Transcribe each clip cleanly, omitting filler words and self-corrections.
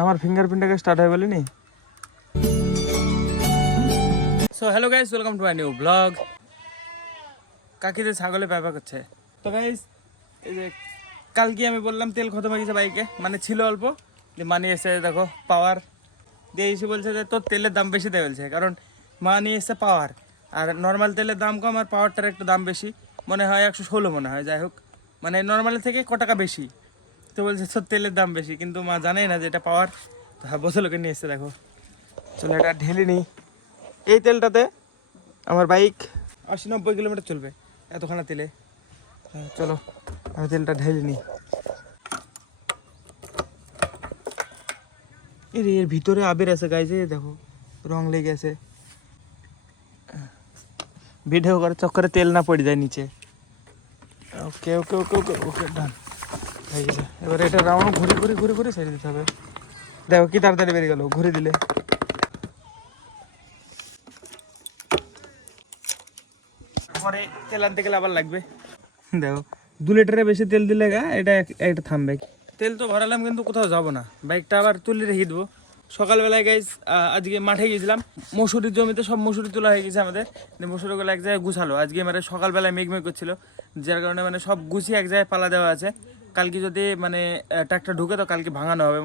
আমার ফিঙ্গারপ্রিন্টটাকে স্টার্ট হয় বলিনি। So hello guys, welcome to my new blog. কাকিদের ছাগলে ব্যাপা করছে। তো গাইস, এই যে কালকে আমি বললাম তেল খতম হয়ে গেছে বাইকে, মানে ছিল অল্প, যে মানি এসে দেখো পাওয়ার দিয়ে এসে বলছে যে তোর তেলের দাম বেশি দেয় বলছে, কারণ মানি এসে পাওয়ার আর নর্মাল তেলের দাম কম আর পাওয়ারটার একটু দাম বেশি, মনে হয় 116 মনে হয়, যাই হোক মানে নর্মালের থেকে ক টাকা বেশি। তো বলছে তোর তেলের দাম বেশি, কিন্তু মা জানেই না যে এটা পাওয়ার। তো হ্যাঁ, বোতলকে নিয়ে এসছে দেখো। চলো এটা ঢেলে নিই। এই তেলটাতে আমার বাইক 80-90 কিলোমিটার চলবে এতখানা তেলে। হ্যাঁ, চলো আমি তেলটা ঢেলে নিই। এর ভিতরে আবির আছে গাইছে, দেখো রং লেগে আছে। ভিডিও করে চক্করে তেল না পড়ে যায় নিচে। ওকে ওকে ওকে ওকে ওকে ডান হয়ে গেছে। এবার এটা রাউন্ড ঘুরে ঘুরে ঘুরে ঘুরে ছেড়ে দিতে হবে। দেখো কি তাড়াতাড়ি বেরিয়ে গেল ঘুরে দিলে। পরে তেল আনতে গেলে আবার লাগবে। দেখো 2 লিটারের বেশি তেল দিলে এটা একটা থামবে। তেল তো ভরালাম কিন্তু কোথাও যাবো না, বাইকটা আবার তুলে রেখে দেবো। সকালবেলায় গাইজ আজকে মাঠে গিয়েছিলাম, মসুরির জমিতে সব মসুরি তোলা হয়ে গেছে আমাদের। মসুরিগুলো এক জায়গায় গুছালো আজকে, মানে সকালবেলায় মেঘমেঘ করছিল, যার কারণে মানে সব গুছিয়ে এক জায়গায় পালা দেওয়া আছে। কালকে যদি মানে ট্রাক্টর ঢুকে তো কালকে ভাঙানো হবে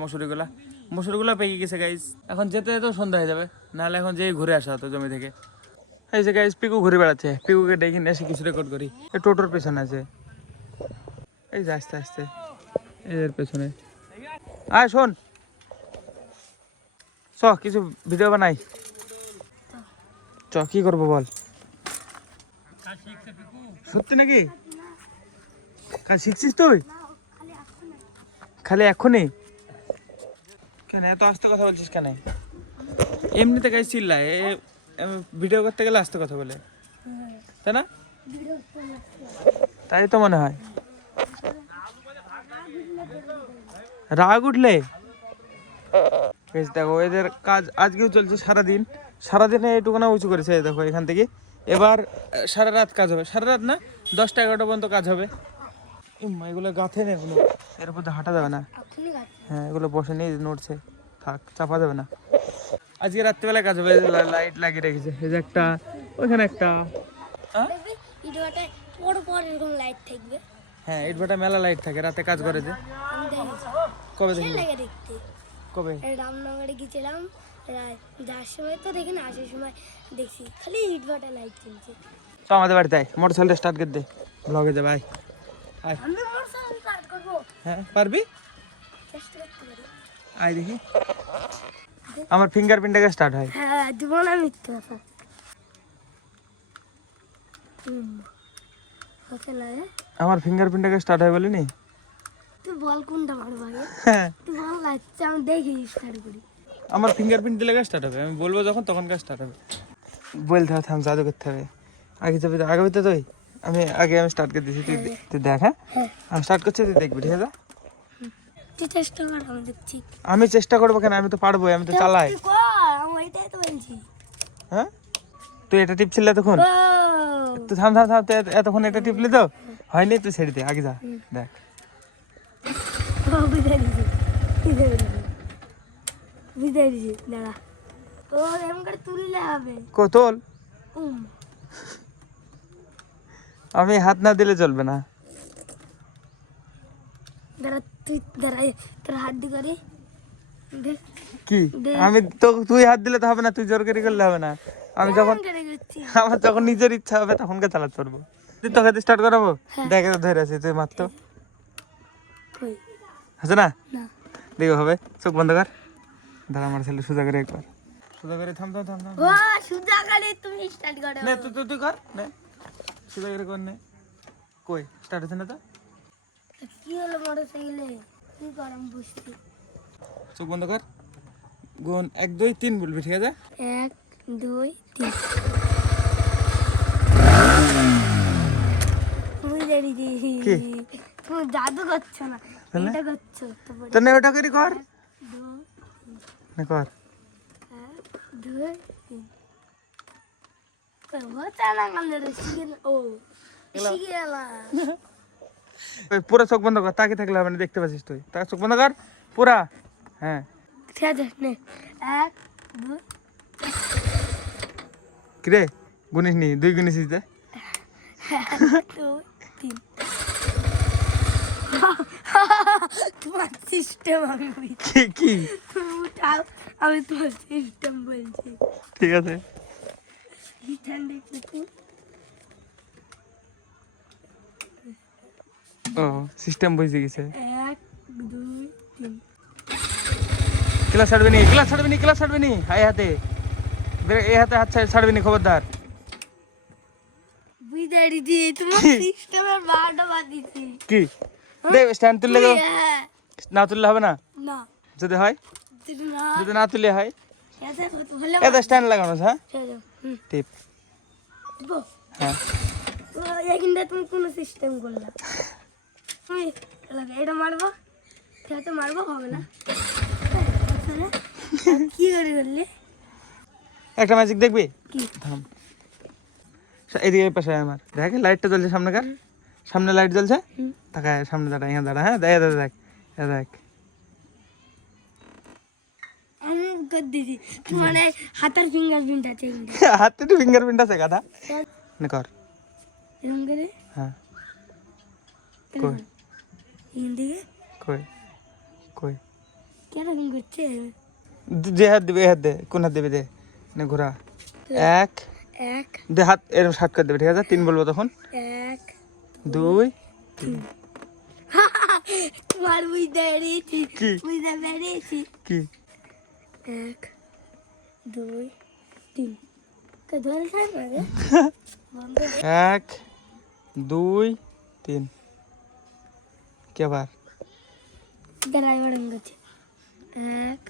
মসুরিগুলো পেকে গেছে গাইজ। এখন যেতে যেতেও সন্ধ্যা হয়ে যাবে, নাহলে এখন যেই ঘুরে আসা হতো জমি থেকে। এই যে গাইজ পিকু ঘুরে বেড়াচ্ছে, পিকুকে ডেকে নিয়ে এসে কিছু রেকর্ড করি। এই টোটোর পেছনে আছে, এই যে আস্তে আস্তে এর পেছনে। আয় শোন, চ কিছু ভিডিও বানাই। চ কি করবো বল? সত্যি নাকি? কাজ শিখছিস তুই? খালি এখনই? কেন এত আস্তে কথা বলছিস কেন? এমনিতে গাইজ চিল্লায়, ভিডিও করতে গেলে আস্তে কথা বলে, তাই না? তাই তো মনে হয়। রাগ উঠলে দেখো এদের কাজ আজকেও চলছে সারাদিনে এইটুকুনা উঁচু করেছে দেখো এখান থেকে। এবার সারা রাত কাজ হবে, সারা রাত না 10টা-11টা পর্যন্ত কাজ হবে। এগুলো গাঁথে না, এগুলো এর উপর হাঁটা যাবে না। হ্যাঁ এগুলো বসে নিয়ে নড়ছে, থাক চাপা যাবে না। আজকে রাত্রিবেলায় কাজ হবে, লাইট লাগিয়ে রেখেছে, এই যে একটা, ওইখানে একটা। হ্যাঁ ইটভাটা মেলা লাইট থাকে, রাতে কাজ করে যে। কবে দেখি? কবে? রামনগরে গেছিলাম, যাওয়ার সময় তো দেখি না, আসার সময় দেখছি খালি ইটভাটা লাইট চলছে। তো আমাদের বাড়িতে আয়, মোটরসাইকেলটা স্টার্ট করে দে, ব্লগে যাবে। আয় আয়। আমি মোটরসাইকেল স্টার্ট করব? হ্যাঁ পারবি, চেষ্টা করতে পারি। আয় দেখি। আমার ফিঙ্গারপ্রিন্টটাকে স্টার্ট হয়। হ্যাঁ দিব না মিথ্যা কথা। ওকে না, আমার ফিঙ্গারপ্রিন্টটাকে স্টার্ট হয় বলিনি? তুই বল কোনটা পারবো আগে। হ্যাঁ তুই বল, আচ্ছা আমি দেখি স্টার্ট করি। আমার ফিঙ্গারপ্রিন্ট দিলে স্টার্ট হবে, আমি বলবো যখন তখন স্টার্ট হবে। বলতে হবে, থাম জাদু করতে হবে। আগে যাবি, আগে তো তুই, আমি স্টার্ট করে দিচ্ছি, তুই দেখ। হ্যাঁ আমি স্টার্ট করছি, তুই দেখবি, ঠিক আছে? তুই চেষ্টা কর, আমি দেখছি। আমি চেষ্টা করবো কেন, আমি তো পারবোই, আমি তো চালাই। তুই কর, আমি এটাই তো বলছি। হ্যাঁ তুই এটা টিপছিলে তখন, তুই থাম থাম থাম, এতক্ষণ এটা টিপলি তো হয়নি, তুই ছেড়ে দে, আগে যা দেখ। দাঁড়া, ও এরকম করে তুললে হবে। কোতল আমি হাত না দিলে চলবে না। দাঁড়া তুই, দাঁড়াই তোর হাত দি করি দেখ। কি আমি তো, তুই হাত দিলে তো হবে না, তুই জোর করে করলে হবে না। আমি যখন, আমার যখন নিজের ইচ্ছা হবে তখনকে চালাতে পারবো। তুই তোকে স্টার্ট করাবো, দেখে তো ধরে আছি, তুই মারতো আছে না, দেখো হবে। চোখ বন্ধ কর, দাঁড়া আমার ছেলে সোজা করে একবার, সোজা করে থাম থাম থাম থাম। ও সোজা করে তুমি স্টার্ট করো। নে তুই তুই কর, নে সোজা করে কর, নে। কই স্টার্ট হচ্ছে না তো? কি হলো মোটরসাইকেলে? কি কর আমি বুঝছি। চোখ বন্ধ কর, গুণ 1 2 3 বলবি, ঠিক আছে? 1 2 3। তুমি জাদু করছো না, এটা করছো তো নে ওটা করে কর, নে কর। 1 2 3 হচ্ছে না, কালে শিখে ও শিখে গেলাম। পুরো চোখ বন্ধ কর, তাকে থাকলে হবে না, দেখতে পাচ্ছিস তুই, তার চোখ বন্ধ কর পুরা। হ্যাঁ ঠিক আছে নে 1 2 কিরে গুনিস নি, 2 গুনিসিস যে 2 3 তোমার সিস্টেম আমি বুঝছি। কি কি তুমি উঠাও, আমি তোমার সিস্টেম বলছি। ঠিক আছে রিটার্ন দেখতে তুই ও সিস্টেম বুঝে গেছে। 1 2 3 ক্লাস ছাড়বি নি, ক্লাস ছাড়বি নি, ক্লাস ছাড়বি নি, এই হাতে এই হাতে হাত ছাড়বি নি, খবরদার। বিদারি দি তোমার সিস্টেমের বারটা বাদিছি। কি দে স্ট্যান্ড তুললে তো, হ্যাঁ না তুললে হবে না, না যদি হয়, তুই না যদি না তুলে হয়, এসে কত ভালো এটা স্ট্যান্ড লাগানো আছে, হ্যাঁ চলো টিপ, বো হ্যাঁ তো এইখানটা তুমি কোন সিস্টেম করলা? তুমি এটা মারবো, এটা মারবো হবে না। তাহলে কি করে করলে? একটা ম্যাজিক দেখবি, কি থাম, এদিকে পাশে আয় আমার, দেখ লাইটটা জ্বলছে সামনে, কার সামনে লাইট জ্বলছে, তাকায় সামনে দাঁড়া, এখানে দাঁড়া, হ্যাঁ দেখ দেখ দেখ আমি করে দিছি, মানে হাতের ফিঙ্গারপ্রিন্ট আছে এখানে। হাতে তো ফিঙ্গারপ্রিন্ট আছে গাধা, না কর, এরকম করে হ্যাঁ কই হিন্দিকে কই কই কিরকম করছে? যে হাত দিবে এই হাত দে, কোন হাত দিবে দে, না ঘোরা, 1 1 দে হাত এরকম শার্ট করে দেবে, ঠিক আছে 3 বলবো তখন, 1 2 তোমার বুঝতে পেরেছি, কি? বুঝতে পেরেছি। কি 1 2 3 কে ধরে থাকবে রে? বন্ধ 1 2 3 কে বার ড্রাইভার গেছে 1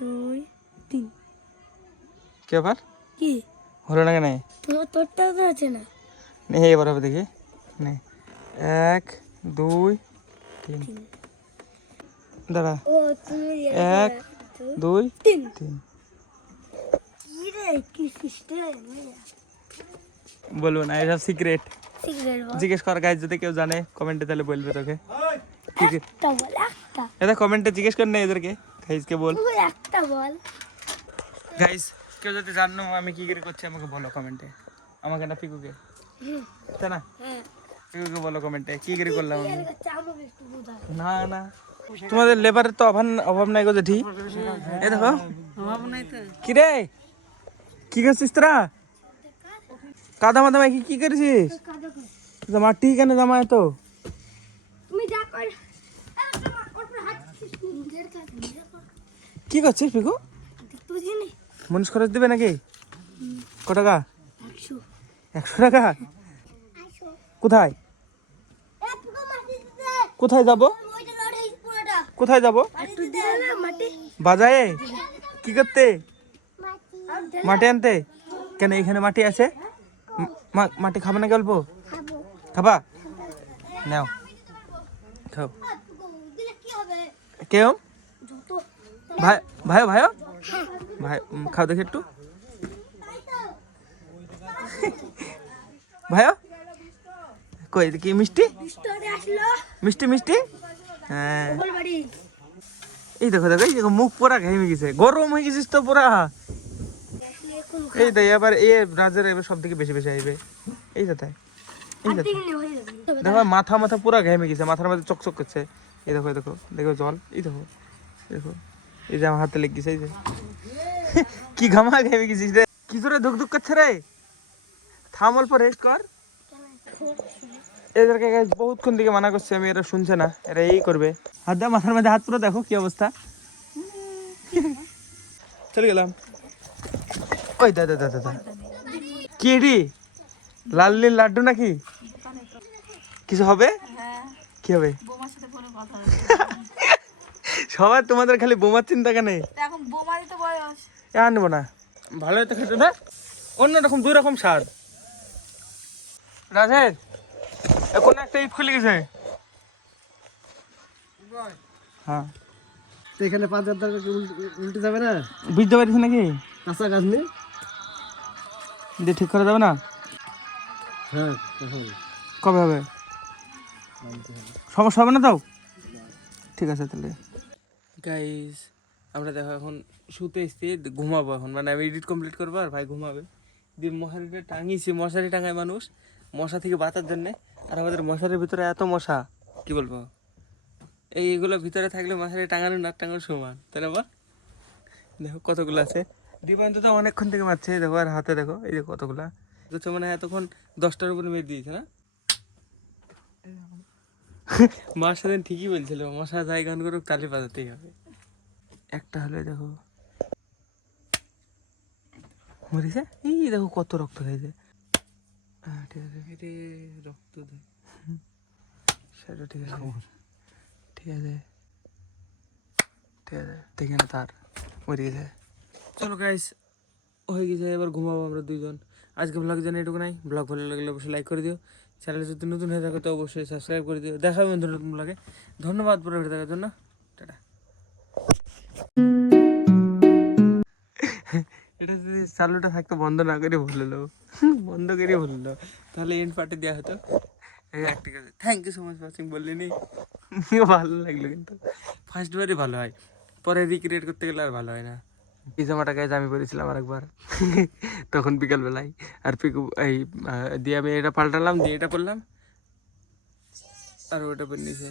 2 3 কে বার কি হলো না কেন, তোমার তোরটা তো আছে না? নে এবার হবে দেখি, নে 1 2 3 দাঁড়া, ও তুমি 1 2 3 3 কি রে কি সিস্টেম? বলবো না, এসব সিক্রেট, সিগারেট বল জিজ্ঞেস কর গাইজ, যদি কেউ জানে কমেন্টে তাহলে বলবে তোকে, কি কি একটা বল একটা এটা কমেন্টে জিজ্ঞেস কর না এদেরকে, গাইজকে বল, তুই একটা বল গাইজ কেউ যদি জানো আমি কি করে করছি আমাকে বলো কমেন্টে, আমাকে না পিকুকে, তাই না, হ্যাঁ পিকুকে বলো কমেন্টে কি করে করলাম আমি। চামচ একটু বুঝা না না তোমাদের লেবারের তো অভাব নাই গো জেঠি, এই দেখো অভাব নাই তো কি রে, কি করছিস তোরা, কাদা মাদা মাইকি কি করেছিস, কাজে কর তো মাটি কেন জামা এত, তুমি যা কর ওর পর হাত নিজের কাজ নিজে কর কি করছিস পিকু, তুই জানি মনীষ খরচ দিবে নাকি, ক টাকা, 100 100 টাকা, কোথায় কোথায় যাব, কোথায় যাব, একটু দিলে না মাটি বাজারে কি করতে, মাটি আনতে, কেন এখানে মাটি আছে, মাটি খাবে না অল্প, খাবা নাও খাও, কেউ ভাই ভাই ভাই ভাই খাও দেখি একটু, ভাই কই কি মিষ্টি, স্টোরে আসলো মিষ্টি মিষ্টি, হ্যাঁ বল বাড়ি এই দেখো দেখো, এই দেখো মুখ পুরা ঘেমে গেছে, গরম হয়ে গেছিস তো পুরা, এই দেখ এবার এই রাজের এবার সব থেকে বেশি বেশি আইবে, এই যে তাই, এই যে দেখো মাথা মাথা পুরা ঘেমে গেছে, মাথার মধ্যে চকচক করছে, এই দেখো দেখো দেখো জল, এই দেখো দেখো, এই যে আমার হাতে লেগে গেছে, এই যে কি ঘামা ঘেমে গেছিস রে, কি জোরে ধুক ধুক করছে রে, থাম অল্প রেস্ট কর, এদেরকে বহুতক্ষণ দিকে মানা করছে আমি, এরা শুনছে না, এরা এই করবে, হাত দেয় মাথার মধ্যে হাত, পুরো দেখো কি অবস্থা, চলে গেলাম, ওই দাদা দাদা দাদা কি রে, লাল নীল লাড্ডু নাকি, কিছু হবে, কি হবে, সবাই তোমাদের খালি বোমার চিন্তা কেন, এখন বোমা দিতে বয়স আনবো না, ভালোই তো খেতে না, অন্যরকম 2 রকম স্বাদ, রাজের এখন একটা ইট খুলে গেছে, হ্যাঁ এখানে 5,000 টাকা উল্টে যাবে না, বুঝতে পারিস নাকি, কাঁচা গাছ নেই, দিয়ে ঠিক করা যাবে না, হ্যাঁ হবে, কবে হবে, সমস্যা হবে না তাও? ঠিক আছে তাহলে গাইস, আমরা দেখো এখন শুতে এসছি, ঘুমাবো এখন, মানে আমি এডিট কমপ্লিট করবো আর ভাই ঘুমাবে। দিয়ে মশারিটা টাঙিয়েছি, মশারি টাঙায় মানুষ মশা থেকে বাঁচার জন্যে। আর আমাদের মশারির ভিতরে এত মশা, কি বলবো, এইগুলো ভিতরে থাকলে মশারি টাঙানো না টাঙানো সমান, তাই না বল? দেখো কতগুলো আছে। দীপান্ত তো অনেকক্ষণ থেকে মারছে, দেখো আর হাতে দেখো এই যে কতগুলা হচ্ছে, মানে এতক্ষণ 10টার উপরে মেরে দিয়েছে না। মার সাথে ঠিকই বলছিল, মশা যাই গান করুক তালি বাজাতেই হবে। একটা হলে দেখো মরিছে, এই দেখো কত রক্ত খাইছে। হ্যাঁ ঠিক আছে, এটা রক্ত দেয় সেটা ঠিক আছে, ঠিক আছে ঠিক আছে, দেখে না তার মরে গেছে। চলো গাইস, হয়ে গেছে, এবার ঘুমাবো আমরা দুইজন। আজকে ব্লগ জানি এটুকু নাই। ব্লগ ভালো লাগলে অবশ্যই লাইক করে দিও, চ্যানেলে যদি নতুন হয়ে থাকে তো অবশ্যই সাবস্ক্রাইব করে দিও। দেখা হবে বন্ধুরা নতুন ব্লগে। ধন্যবাদ পুরো ভিডিও দেখার জন্য, টাটা। এটা যদি চালুটা থাকতো বন্ধ না করে ভুললো, বন্ধ করে ভুললো, তাহলে এন্ড পার্টি দেওয়া হতো। ঠিক আছে, thank you so much watching বললি নি, ভালো লাগলো কিন্তু ফার্স্ট বারই ভালো হয়, পরে রিক্রিয়েট করতে গেলে আর ভালো হয় না। এই জামাটা গায়ে আমি পরেছিলাম আরেকবার, তখন বিকালবেলায়। আর পিকু এই দিয়ে আমি এটা পাল্টালাম, দিয়ে এটা পরলাম, আর ওটা পরে নিয়েছে।